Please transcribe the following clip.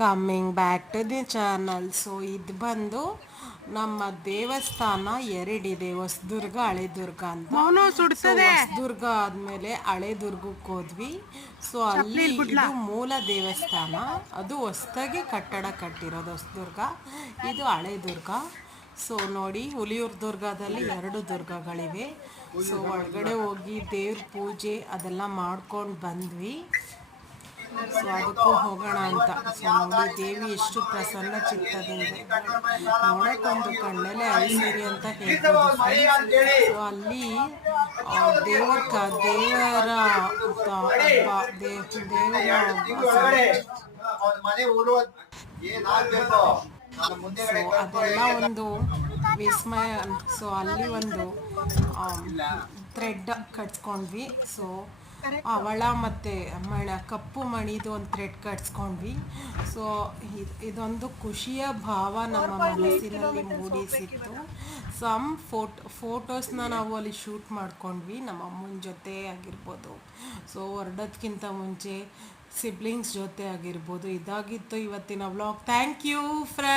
Coming back to the channel. So ಇದು ಬಂದು ನಮ್ಮ ದೇವಸ್ಥಾನ ಎರಡಿದೆ, ಹೊಸದುರ್ಗ ಹಳೆದುರ್ಗ ಅಂತ. ಸೊ ಹೊಸದುರ್ಗ ಆದಮೇಲೆ ಹಳೆದುರ್ಗಕ್ಕೆ ಹೋದ್ವಿ. ಸೊ ಅಲ್ಲಿ ಇದು ಮೂಲ ದೇವಸ್ಥಾನ, ಅದು ಹೊಸದಾಗಿ ಕಟ್ಟಡ ಕಟ್ಟಿರೋದು ಹೊಸದುರ್ಗ, ಇದು ಹಳೆದುರ್ಗ. ಸೊ ನೋಡಿ, ಹುಲಿಯೂರು ದುರ್ಗದಲ್ಲಿ ಎರಡು ದುರ್ಗಗಳಿವೆ. ಸೊ ಒಳಗಡೆ ಹೋಗಿ ದೇವ್ರ ಪೂಜೆ ಅದೆಲ್ಲ ಮಾಡ್ಕೊಂಡು ಬಂದ್ವಿ. ಸೊ ಅದಕ್ಕೂ ಹೋಗೋಣ ಅಂತ. ಸೊ ನೋಡಿ, ದೇವಿ ಎಷ್ಟು ಪ್ರಸನ್ನ ಚಿತ್ತದಿಂದ, ನೋಡೋಕ್ಕೊಂದು ಕಣ್ಣಲ್ಲೇ ಐಸಿರಿ ಅಂತ ಹೇಳ್ಬೋದು. ಸೊ ಅಲ್ಲಿ ದೇವರ ಅದೆಲ್ಲ ಒಂದು ವಿಸ್ಮಯ. ಸೊ ಅಲ್ಲಿ ಒಂದು ಥ್ರೆಡ್ ಕಟ್ಸ್ಕೊಂಡ್ವಿ. ಸೊ ಅವಳ ಮತ್ತು ಕಪ್ಪು ಮಣಿದು ಒಂದು ಥ್ರೆಡ್ ಕಟ್ಸ್ಕೊಂಡ್ವಿ. ಸೊ ಇದೊಂದು ಖುಷಿಯ ಭಾವ ನಮ್ಮ ಮನಸ್ಸಿನಲ್ಲಿ ಮೂಡಿಸಿತ್ತು. ಫೋಟೋಸ್ನ ನಾವು ಅಲ್ಲಿ ಶೂಟ್ ಮಾಡ್ಕೊಂಡ್ವಿ, ನಮ್ಮ ಅಮ್ಮನ ಜೊತೆ ಆಗಿರ್ಬೋದು, ಸೊ ಹೊರಡೋದ್ಕಿಂತ ಮುಂಚೆ ಸಿಬ್ಲಿಂಗ್ಸ್ ಜೊತೆ ಆಗಿರ್ಬೋದು. ಇದಾಗಿತ್ತು ಇವತ್ತಿನ ವ್ಲಾಗ್. Thank you friends.